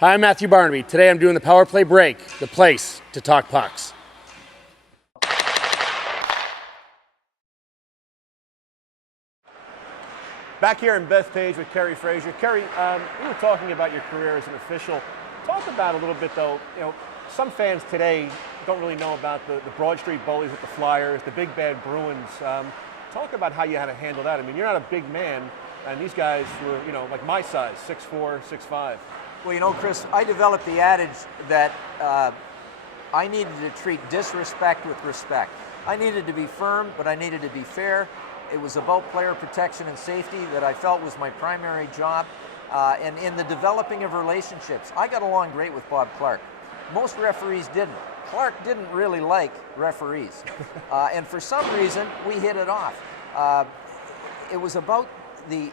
Hi, I'm Matthew Barnaby. Today I'm doing the power play break, the place to talk pucks. Back here in Bethpage with Kerry Fraser. Kerry, we were talking about your career as an official. Talk about a little bit though, some fans today don't really know about the Broad Street Bullies with the Flyers, the Big Bad Bruins. Talk about how you had to handle that. I mean, you're not a big man, and these guys were, like my size, 6'4", 6'5". Well, Chris, I developed the adage that I needed to treat disrespect with respect. I needed to be firm, but I needed to be fair. It was about player protection and safety that I felt was my primary job. And in the developing of relationships, I got along great with Bob Clark. Most referees didn't. Clark didn't really like referees. And for some reason, we hit it off. It was about the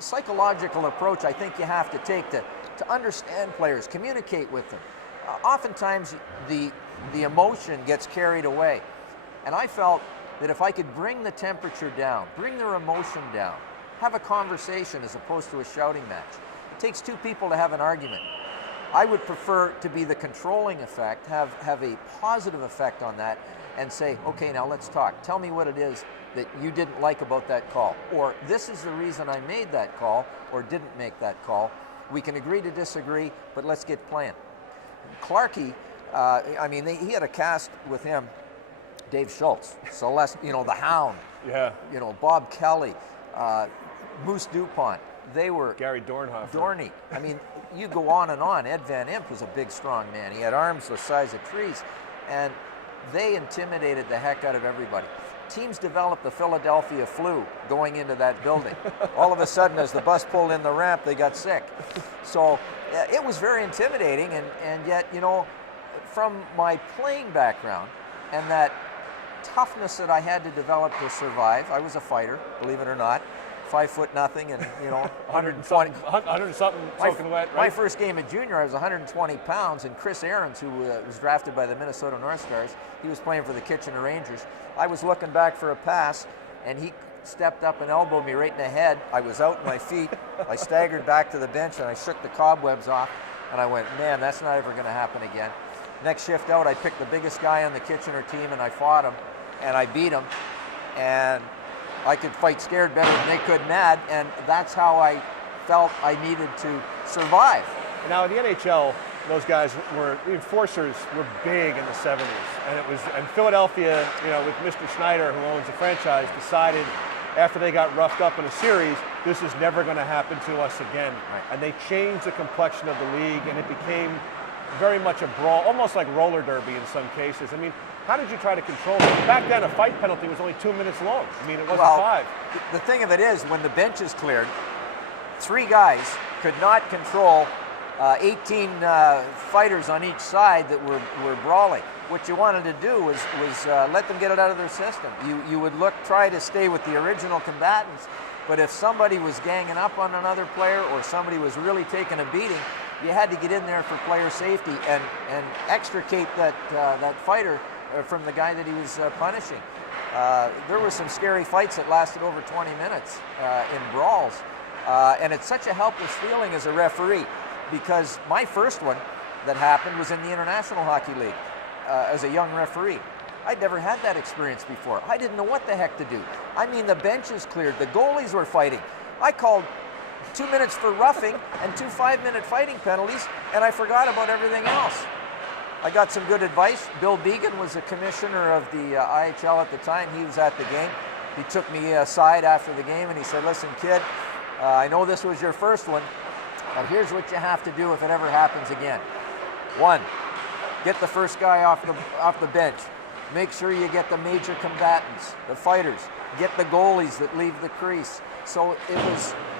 psychological approach I think you have to take to understand players, communicate with them. Oftentimes, the emotion gets carried away. And I felt that if I could bring the temperature down, bring their emotion down, have a conversation as opposed to a shouting match. It takes two people to have an argument. I would prefer to be the controlling effect, have a positive effect on that, and say, okay, now let's talk. Tell me what it is that you didn't like about that call. Or this is the reason I made that call or didn't make that call. We can agree to disagree, but let's get playing. Clarky, he had a cast with him, Dave Schultz, Celeste, the Hound, yeah, Bob Kelly, Moose DuPont. They were Gary Dornhofer. Dorney. I mean, you go on and on. Ed Van Imp was a big, strong man. He had arms the size of trees, and they intimidated the heck out of everybody. Teams developed the Philadelphia flu going into that building. All of a sudden, as the bus pulled in the ramp, they got sick. So it was very intimidating, and yet, from my playing background and that toughness that I had to develop to survive, I was a fighter, believe it or not, 5 foot nothing, and 120. 100 something soaking wet, right? My first game at junior, I was 120 pounds, and Chris Aarons, who was drafted by the Minnesota North Stars, he was playing for the Kitchener Rangers. I was looking back for a pass, and he stepped up and elbowed me right in the head. I was out on my feet. I staggered back to the bench, and I shook the cobwebs off, and I went, man, that's not ever going to happen again. Next shift out, I picked the biggest guy on the Kitchener team, and I fought him, and I beat him, and I could fight scared better than they could mad, and that's how I felt I needed to survive. Now in the NHL, those guys the enforcers were big in the 70s, and Philadelphia, with Mr. Schneider, who owns the franchise, decided after they got roughed up in a series, this is never going to happen to us again. Right. And they changed the complexion of the league, and it became very much a brawl, almost like roller derby in some cases. I mean, how did you try to control it? Back then, a fight penalty was only 2 minutes long. I mean, it wasn't 5. The thing of it is, when the bench is cleared, 3 guys could not control 18 fighters on each side that were brawling. What you wanted to do was let them get it out of their system. You would try to stay with the original combatants, but if somebody was ganging up on another player or somebody was really taking a beating, you had to get in there for player safety and extricate that fighter from the guy that he was punishing. There were some scary fights that lasted over 20 minutes in brawls, and it's such a helpless feeling as a referee, because my first one that happened was in the International Hockey League as a young referee. I'd never had that experience before. I didn't know what the heck to do. I mean, the bench is cleared, the goalies were fighting. I called 2 minutes for roughing and 2 5-minute fighting penalties, and I forgot about everything else. I got some good advice. Bill Began was the commissioner of the IHL at the time. He was at the game. He took me aside after the game and he said, listen, kid, I know this was your first one, but here's what you have to do if it ever happens again. 1, get the first guy off the bench. Make sure you get the major combatants, the fighters. Get the goalies that leave the crease. So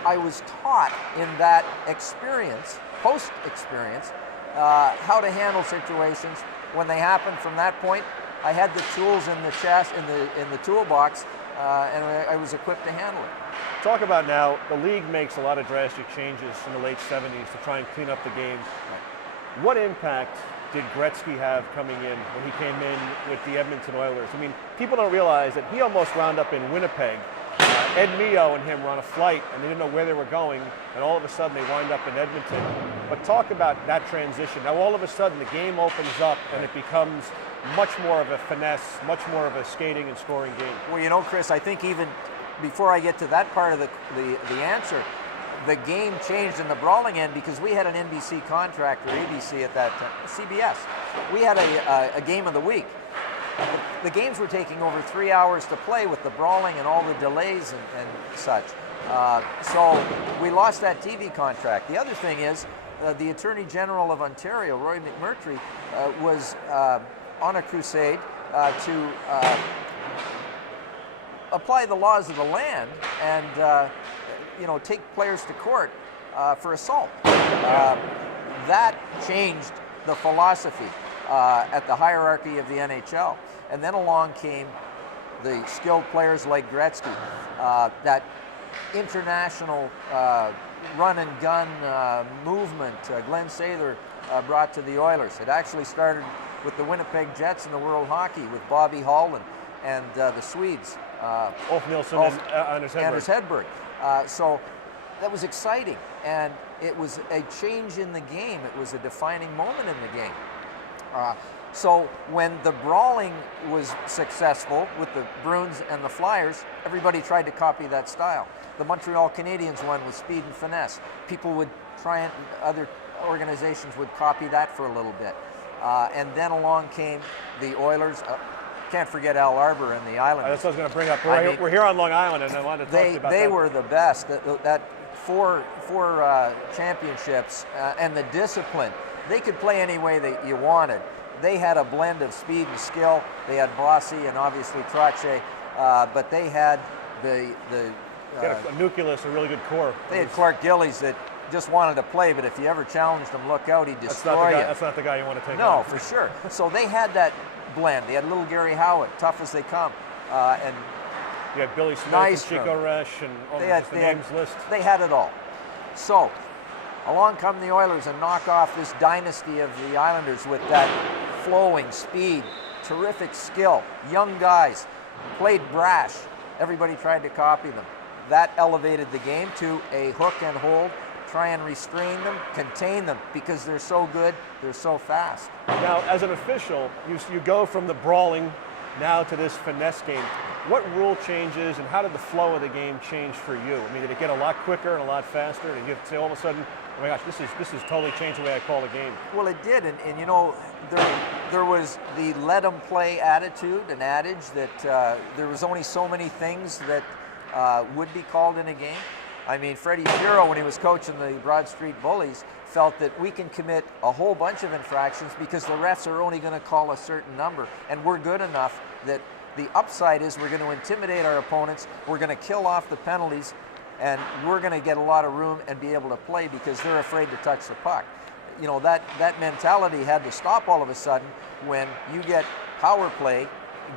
I was taught in that experience, post-experience, how to handle situations when they happen. From that point, I had the tools in the chest, in the toolbox, and I was equipped to handle it. Talk about now, the league makes a lot of drastic changes in the late 70s to try and clean up the game. Right. What impact did Gretzky have coming in when he came in with the Edmonton Oilers? I mean, people don't realize that he almost wound up in Winnipeg Ed Mio and him were on a flight, and they didn't know where they were going, and all of a sudden they wind up in Edmonton. But talk about that transition. Now all of a sudden the game opens up, and it becomes much more of a finesse, much more of a skating and scoring game. Well, you know, Chris, I think even before I get to that part of the answer, the game changed in the brawling end because we had an NBC contract, or ABC at that time, CBS. We had a game of the week. The games were taking over 3 hours to play with the brawling and all the delays and such. So we lost that TV contract. The other thing is, the Attorney General of Ontario, Roy McMurtry, was on a crusade to apply the laws of the land and take players to court for assault. That changed the philosophy at the hierarchy of the NHL. And then along came the skilled players like Gretzky, that international run and gun movement Glenn Sather brought to the Oilers. It actually started with the Winnipeg Jets in the World Hockey with Bobby Holland and the Swedes. Ulf Nilsson and Anders Hedberg. So that was exciting, and it was a change in the game. It was a defining moment in the game. So when the brawling was successful with the Bruins and the Flyers, everybody tried to copy that style. The Montreal Canadiens won with speed and finesse. People would try, and other organizations would copy that for a little bit. And then along came the Oilers. Can't forget Al Arbor and the Islanders. That's what I was going to bring up. We're here on Long Island, and I wanted to talk to you about that. They were the best. That four championships and the discipline. They could play any way that you wanted. They had a blend of speed and skill. They had Bossy and obviously Trottier, but they had the a nucleus, a really good core. They had Clark Gillies that just wanted to play, but if you ever challenged him, look out, he'd destroy you. That's not the guy you want to take No, on. for sure. So they had that blend. They had little Gary Howitt, tough as they come, and you had Billy Smith nice and Chico Resch and all the names list. They had it all. So along come the Oilers and knock off this dynasty of the Islanders with that flowing speed, terrific skill, young guys, played brash. Everybody tried to copy them. That elevated the game to a hook and hold, try and restrain them, contain them, because they're so good, they're so fast. Now, as an official, you go from the brawling now to this finesse game. What rule changes and how did the flow of the game change for you? I mean, did it get a lot quicker and a lot faster? Did you say all of a sudden, oh my gosh, this is totally changed the way I call the game? Well, it did, and you know, there was the let 'em play attitude, an adage that there was only so many things that would be called in a game. I mean, Freddie Shero, when he was coaching the Broad Street Bullies, felt that we can commit a whole bunch of infractions because the refs are only going to call a certain number, and we're good enough that the upside is we're going to intimidate our opponents, we're going to kill off the penalties, and we're going to get a lot of room and be able to play because they're afraid to touch the puck. You know, that mentality had to stop all of a sudden when you get power play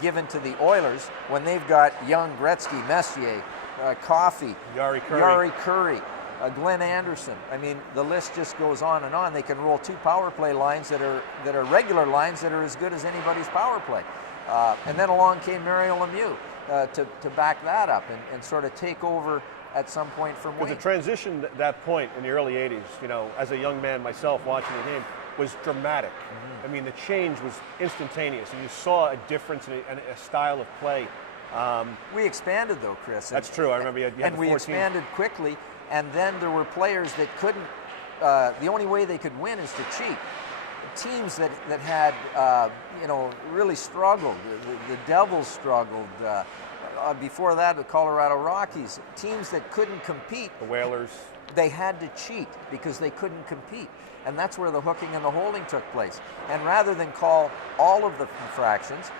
given to the Oilers when they've got young Gretzky, Messier, Coffey, Yari Curry, Glenn Anderson. I mean, the list just goes on and on. They can roll two power play lines that are regular lines that are as good as anybody's power play. And then along came Mario Lemieux to back that up and sort of take over at some point from Wayne. The transition at that point in the early 80s, you know, as a young man myself watching the game, was dramatic. Mm-hmm. I mean, the change was instantaneous, and you saw a difference in a style of play. We expanded, though, Chris. That's true. I remember you had and the we 14. Expanded quickly, and then there were players that couldn't. The only way they could win is to cheat. Teams that had really struggled. The Devils struggled. Before that, the Colorado Rockies. Teams that couldn't compete. The Whalers. They had to cheat because they couldn't compete. And that's where the hooking and the holding took place. And rather than call all of the infractions,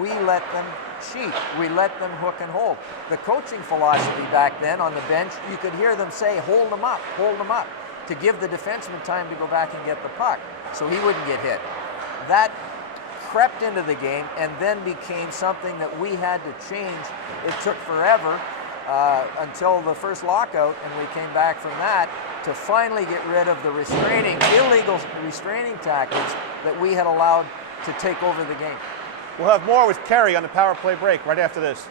we let them cheat. We let them hook and hold. The coaching philosophy back then on the bench, you could hear them say, hold them up, to give the defenseman time to go back and get the puck so he wouldn't get hit. That crept into the game and then became something that we had to change. It took forever until the first lockout, and we came back from that to finally get rid of the illegal restraining tactics that we had allowed to take over the game. We'll have more with Kerry on the Power Play break right after this.